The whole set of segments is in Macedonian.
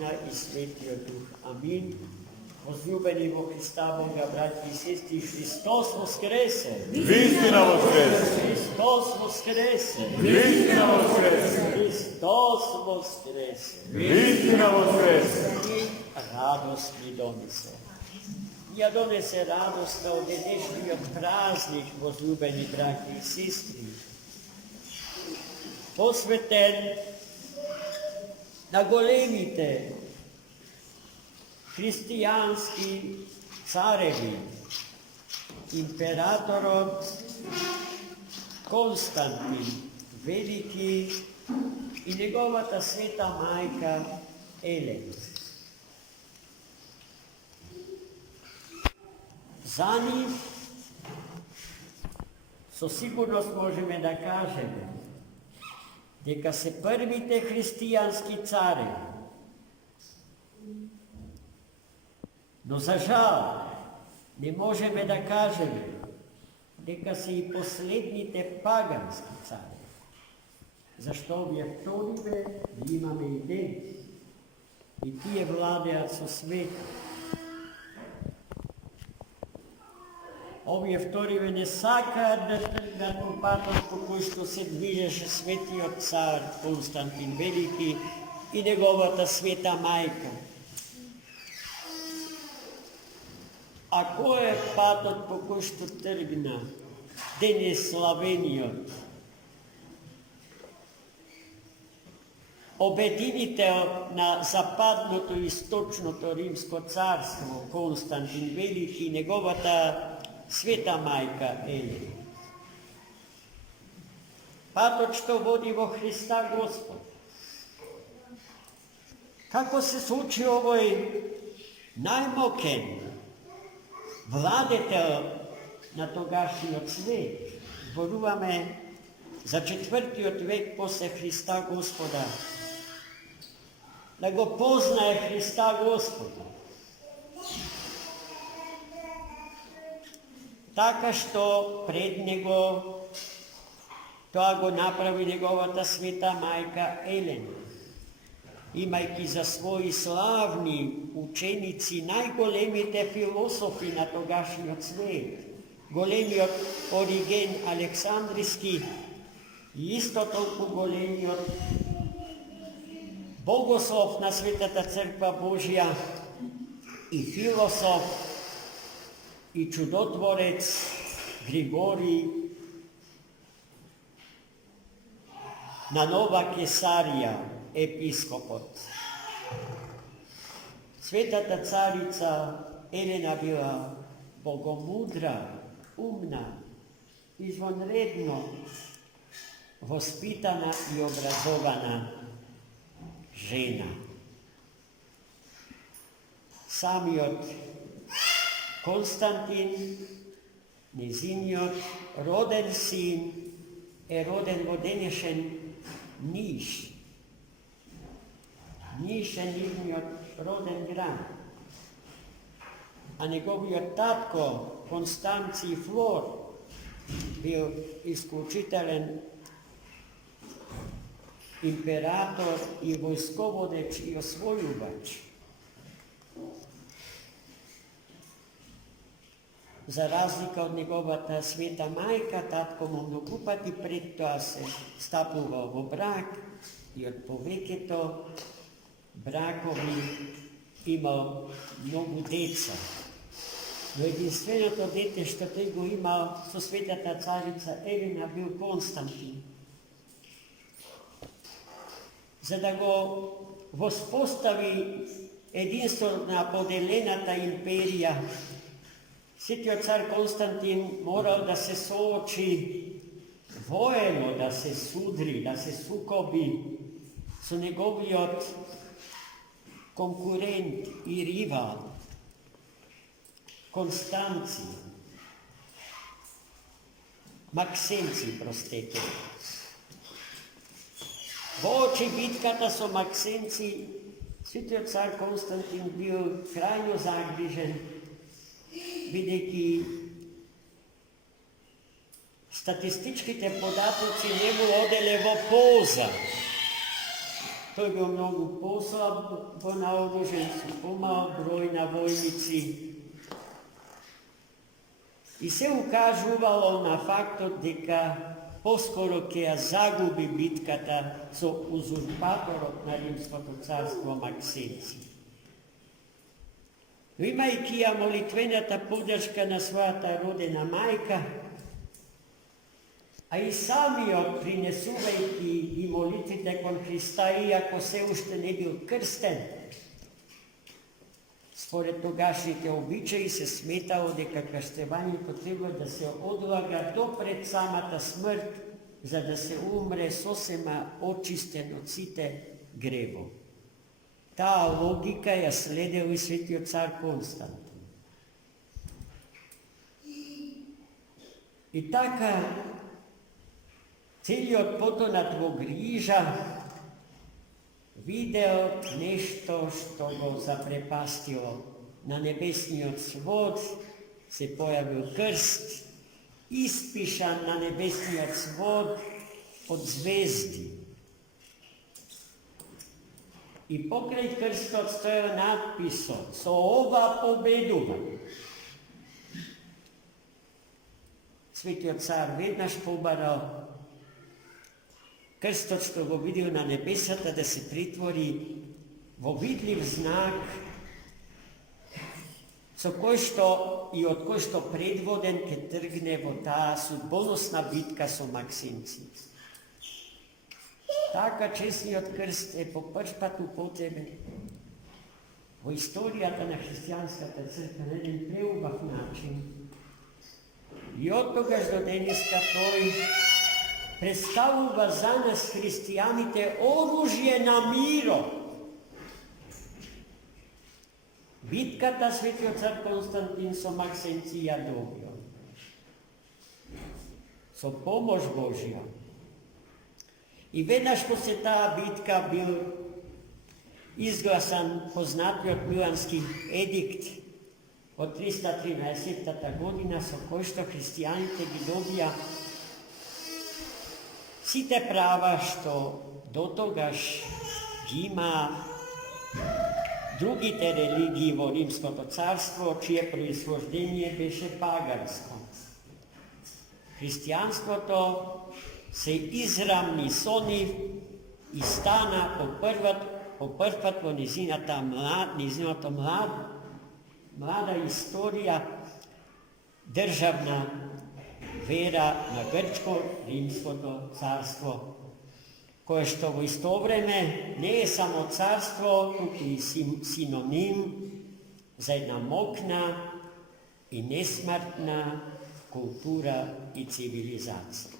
Sina i Svetio Duh. Amin. Возлюбени во Христа Бога, братья и сестры, Христос воскресе! Истина воскресе! Христос воскресе! Истина воскресе! Христос воскресе! Истина воскресе! И радост ни донесе. Я донесе радост на денешниот празник, возлюбени братья и сестры, посветен на големите християнски цареви, императорот Константин Велики и неговата света мајка Елена. За нив со сигурност можеме да кажеме дека се првите христијански цареви. Но за жал не можеме да кажеме дека се и последните пагански цареви. Зашто овие вториве ги имаме и денес. И тие владеат со света. Овие вториве не сакаат да тргнат по патот по кој што се движеше светиот цар Константин Велики и неговата света мајка. А кој е патот по кој што тргна денес славениот? Обединител на западното и источното римско царство Константин Велики и неговата света мајка Елена. Патот што води во Христа Господ. Како се случи овој најмокен владетел на тогашниот свет? Зборуваме за 4. век после Христа Господа. Да го познае Христа Господа. Така што пред него тоа го направи неговата света мајка Елена, имајќи за своји славни ученици најголемите философи на тогашниот свет, големиот Ориген Александриски и исто толку големиот богослов на Светата Црква Божја и философ и чудотворец Григорий на Нова Кесарија, епископот. Светата царица Елена била богомудра, умна, извонредно воспитана и образована жена. Самиот Константин, незиниот роден син, е роден во денешен Ниш. Ниш е нивниот роден град. А неговиот татко Констанци Флор бил исклучителен император и војсководеч и освојувач. За разлика од неговата света мајка, татко му многу пати пред тоа се стапувал во брак и од повеќето бракови имал многу деца. Но единственото дете што тој го имал со светата царица Елена бил Константин. За да го воспостави единство на поделената империја, светиот цар Константин морал да се соочи воено, да се судри, да се сукоби со неговиот конкурент и ривал Максенци, простете. Во очи битката со Максенци, светиот цар Константин бил крајно загрижен, бидејќи статистичките податоци не му оделе во полза. To je bio mnogo posla, naoružen su pomao broj na vojnici. I se ukažuvalo na faktor, deka poskoro keja zagubi bitkata so uzurpatorom na Rimskото carstvo Максенци. Но имајќи ја молитвената поддршка на својата родена мајка, а и самиот принесувајќи и молитвите кон Христа, иако се уште не бил крстен, според тогашните обичаи се сметало дека крштевањето треба да се одлага до пред самата смрт, за да се умре сосема очистен од сите гревови. Таа логика ја следел и светиот цар Константин. И така, целиот потонат во грижа видел нешто што го запрепастило. На небесниот свод се појавил крст, испишан на небесниот свод од звезди. И покрај крстот стоел надписот: со ова победува. Светиот цар веднаш побарал крстот што го видел на небесата да се претвори во видлив знак со кој што и од кој што предводен ќе тргне во таа судбоносна битка со Максенци. Така честниот крст е по прв пат употребен во историјата на христијанската црква на еден преубав начин. И од тогаш до денеска тој представува за нас христијаните оружје на мирот. Битката светиот цар Константин со Максенци ја добил. Со помош Божја. И веднаш после таа битка бил изгласан познатиот Милански едикт од 313 година, со кој што христијаните ги добија сите права што дотогаш ги има другите религии во Римското царство, чие произвождение беше паганско. Христијанството се израмни со нив и стана по првпат во низината млада историја државна вера на Грчко-Римското царство, кое што во исто време не е само царство, туку и синоним за една мокна и несмртна култура и цивилизација.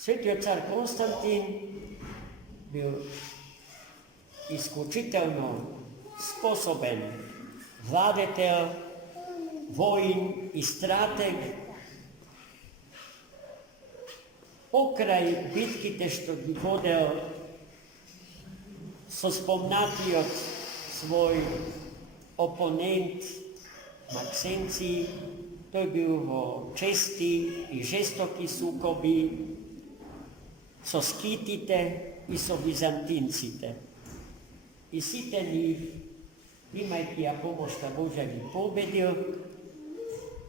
Светиот цар Константин бил исклучително способен владетел, воин и стратег. Покрај битките што ги водел со спомнатиот свој опонент Максенци, тој бил во чести и жестоки сукоби со скитите и со византинците. И сите нив, имајќи ја помошта Божја, ги победил.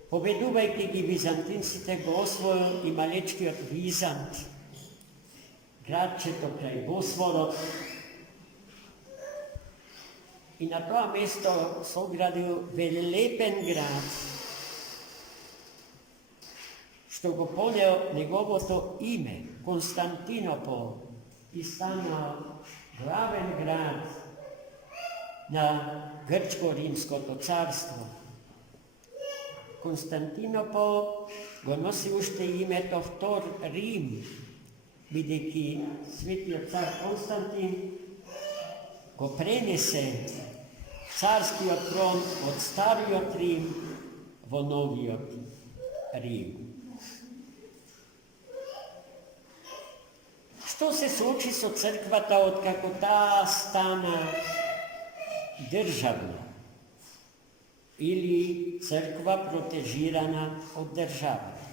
Победувајќи ги византинците, го освоил и малечкиот Визант, градчето крај Босфорот. И на тоа место соградил велелепен град, што го понел неговото име, Константинопол, и станал главен град на Грчко-Римското царство. Константинопол го носи уште името Втор Рим, бидејќи светиот цар Константин го пренесе царскиот трон од Стариот Рим во Новиот Рим. Што се случи со црквата откако таа стана државна или црква протежирана од државата?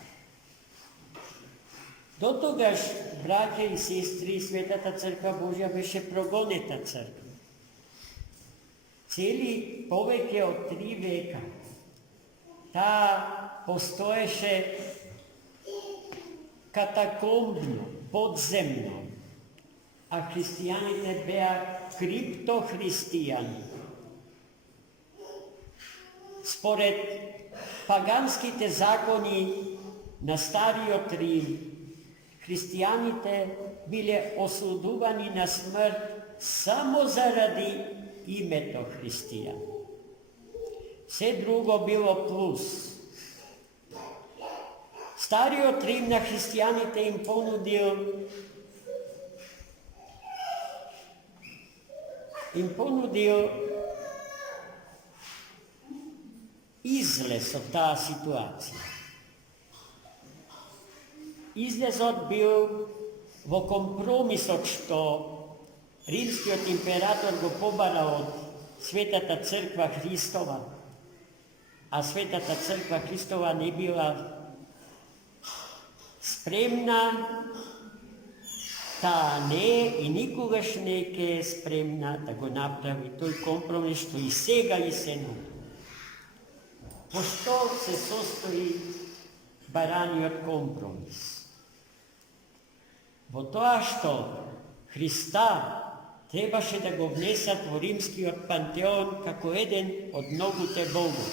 До тогаш, браќа и сестри, Светата Црква Божја беше прогонета црква. Цели повеќе од 3 века таа постоеше катакомбно, подземно, а христијаните беа криптохристијани. Според паганските закони на Стариот Рим, христијаните биле осудувани на смрт само заради името христијан. Се друго било плюс. Стариот Рим на христијаните им понудил излез од таа ситуација. Излезот бил во компромисот што римскиот император го побара од Светата Црква Христова, а Светата Црква Христова не била спремна, таа не и никогаш не е спремна да го направи тој компромис што и сега и се нуди. По што се состои бараниот компромис? Во тоа што Христа требаше да го внесат во римскиот пантеон како еден од многуте богови.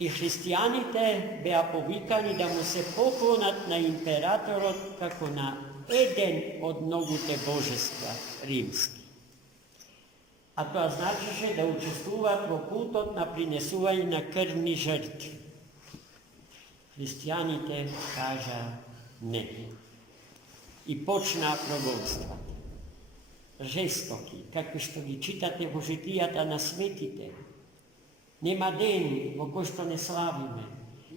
И христијаните беа повикани да му се поклонат на императорот како на еден од многуте божества римски. А тоа значеше да учествуваат во култот на принесување на крвни жртви. Христијаните кажа не. И почнаа прогонствата. Жестоки, какви што ги читате во житијата на светите. Нема ден во кој што не славиме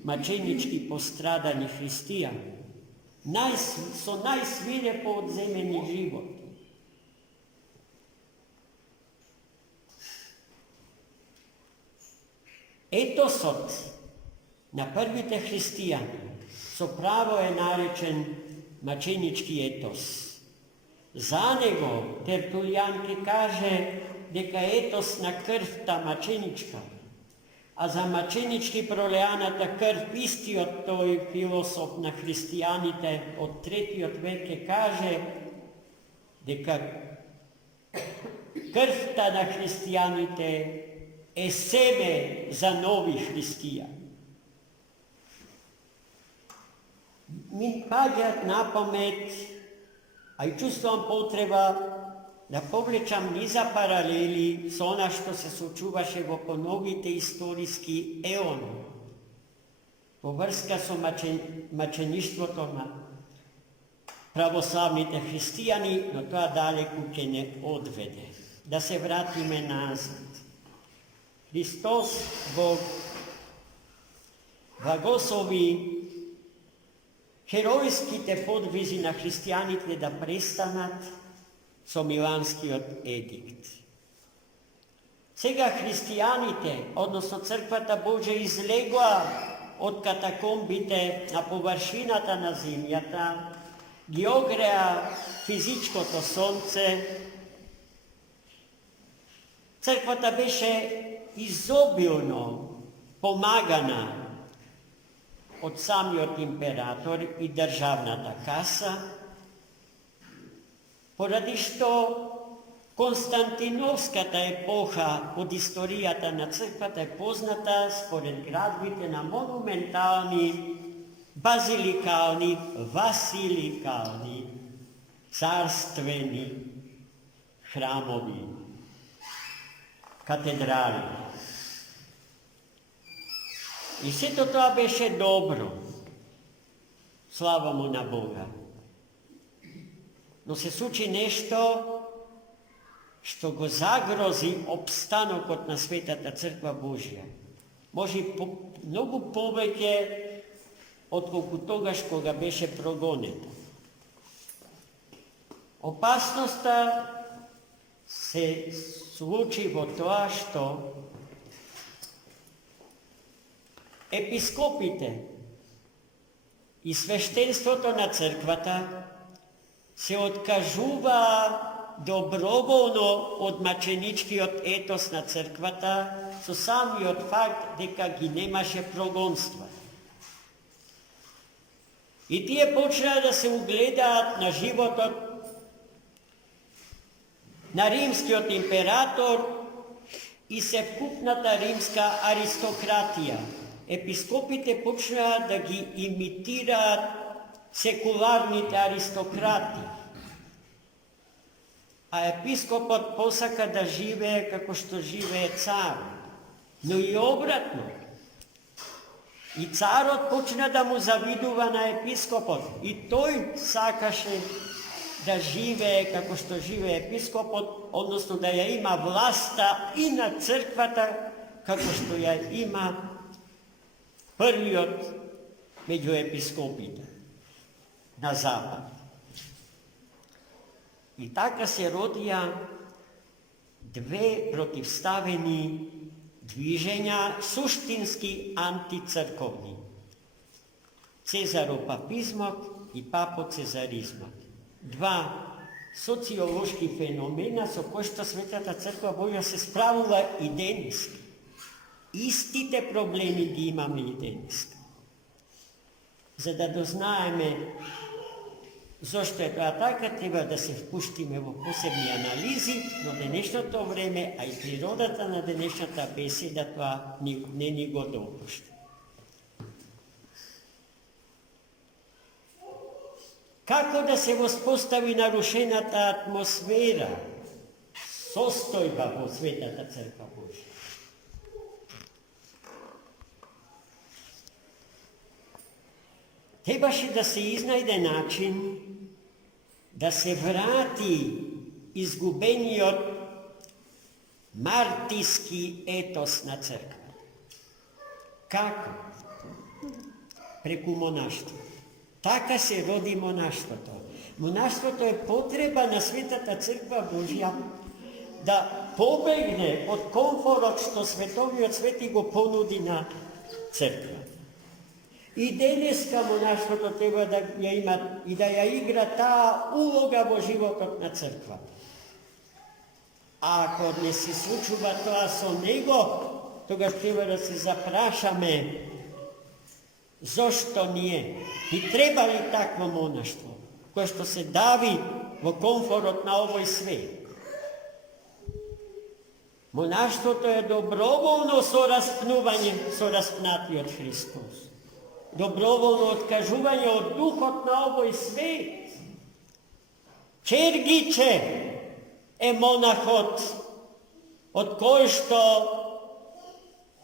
маченички пострадани христијани, со најсвирепо одземени живот. Етосот на првите христијани со право е наречен маченички етос. За него Тертулијан ке каже дека етос на крвта маченичка, а за маченички пролеаната крв истиот тој философ на христијаните од 3 век ке каже дека крвта на христијаните е семе за нови христијани. Ми паѓаат на памет, а и чувствувам потреба да повлечам низа паралели со она што се случуваше во поновите историски еони во врска со мачеништвото на православните христијани, но тоа далеку ќе не одведе. Да се вратиме назад. Христос Бог благослови херојските подвизи на христијаните да престанат со Миланскиот едикт. Сега христијаните, односно Црквата Божја, излегоа од катакомбите на површината на земјата, ги огреа физичкото сонце. Црквата беше изобилно помагана од самиот император и државната каса, поради што Константиновската епоха од историјата на црквата е позната според градбите на монументални, базиликални, василикални, царствени храмови, катедрали. И сето тоа беше добро, слава му на Бога. Но се случи нешто што го загрози опстанокот на Светата Црква Божја. Може многу повеќе отколку тогаш кога беше прогонета. Опасноста се случи во тоа што епископите и свештенството на црквата се откажува доброволно од маченичкиот етос на црквата со самиот факт дека ги немаше прогонства. И тие почнаа да се угледаат на животот на римскиот император и севкупната римска аристократија. Епископите почнаа да ги имитираат секуларните аристократи. А епископот посака да живее како што живее цар. Но и обратно. И царот почна да му завидува на епископот. И тој сакаше да живее како што живее епископот, односно да ја има власта и на црквата, како што ја има првиот меѓу епископите на запад. И така се родија две противставени движења, суштински антицрковни. Цезаропапизмот и папоцезаризмот. Два социолошки феномена со кои што Светата Црква Божја се справува и денеска. Истите проблеми ги имаме и денеска. За да дознаеме зошто е тоа така, треба да се впуштиме во посебни анализи, но денешното време, а и природата на денешната беседа тоа не ни го допушта. Како да се воспостави нарушената атмосфера, состојба во Светата Црква Божја? Требаше да се изнајде начин да се врати изгубениот мартиски етос на црква. Како? Преку монаштво. Така се роди монаштвото. Монаштвото е потреба на Светата Црква Божја да побегне од комфорот што световиот свет и го понуди на црква. И денеска монаштвото треба да ја има и да ја игра таа улога во животот на црквата. А ако не се случува тоа со него, тогаш треба да се запрашаме зошто ние и треба ли такво монаштво, кое што се дави во комфорот на овој свет. Монаштвото е доброволно сораспнување со распнатиот Христос. Доброволно откажување од духот на овој свет. Чергиче е монахот од кој што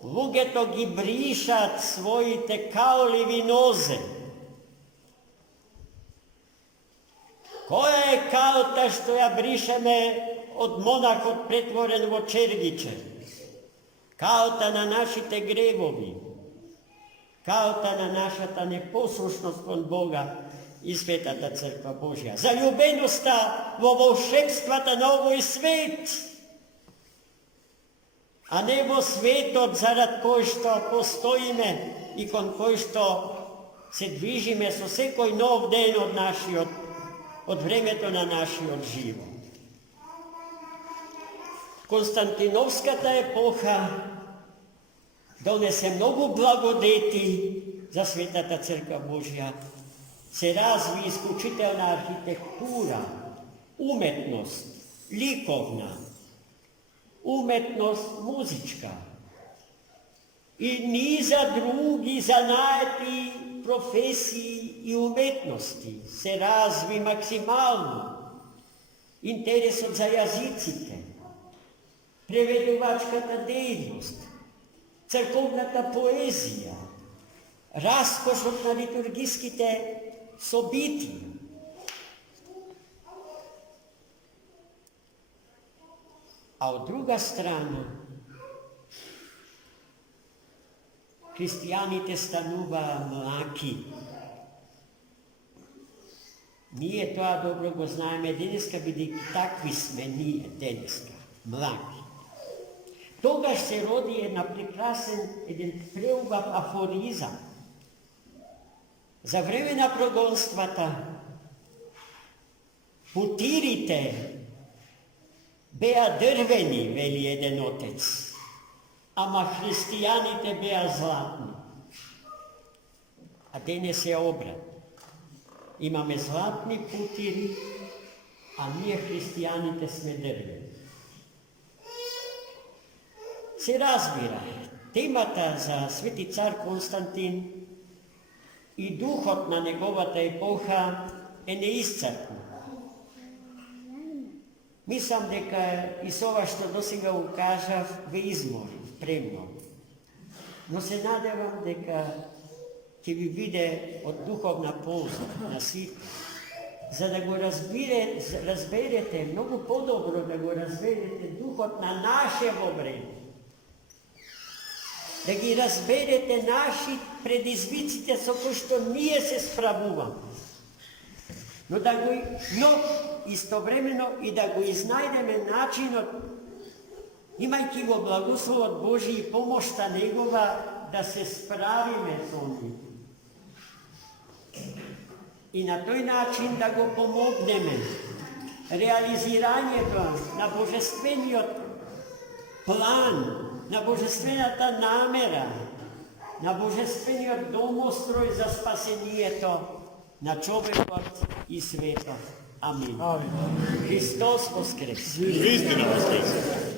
луѓето ги бришат своите каоливи нозе. Која е каота што ја бришеме од монахот претворен во чергиче? Каота на нашите гревови. Каота на нашата непослушност кон Бога и Светата Црква Божја. Заљубеноста во волшебствата на овој свет, а не во светот зарад кој што постоиме и кон кој што се движиме со секој нов ден од времето на нашиот живот. Константиновската епоха донесе многу благодети за Светата Црква Божја. Се разви исклучителна архитектура, уметност, ликовна, уметност музичка и низа други занаети, професии и уметности. Се разви максимално интересот за јазиците, преведувачката дејност, црковната поезија, раскошот на литургиските собитија. А од друга страна, христијаните стануваа млаки. Ние тоа добро го знаеме денеска, бидејќи такви сме ние денеска, млаки. Тогаш се роди еден преубав афоризам. За време на прогонствата путирите беа дрвени, вели еден отец, ама християните беа златни. А денес е обрат. Имаме златни путири, а ние християните сме дървени. Се разбира, темата за свети цар Константин и духот на неговата епоха е неисцрпна. Мислам дека и со ова што досега го кажав ве измори премногу. Но се надевам дека ќе ви биде од духовна полза на сите, за да го разберете многу подобро, да го разберете духот на нашево време. Да ги разберете наши предизвиците со кои што ние се справуваме. Но истовремено и да го изнајдеме начинот, имајќи го благословот Божи и помошта Негова, да се справиме со нив. И на тој начин да го помогнеме реализирањето на божествениот план, на божествената намера, на божествениот домострој за спасението на човекот и светот. Амин. Христос воскресе! Истина воскресе!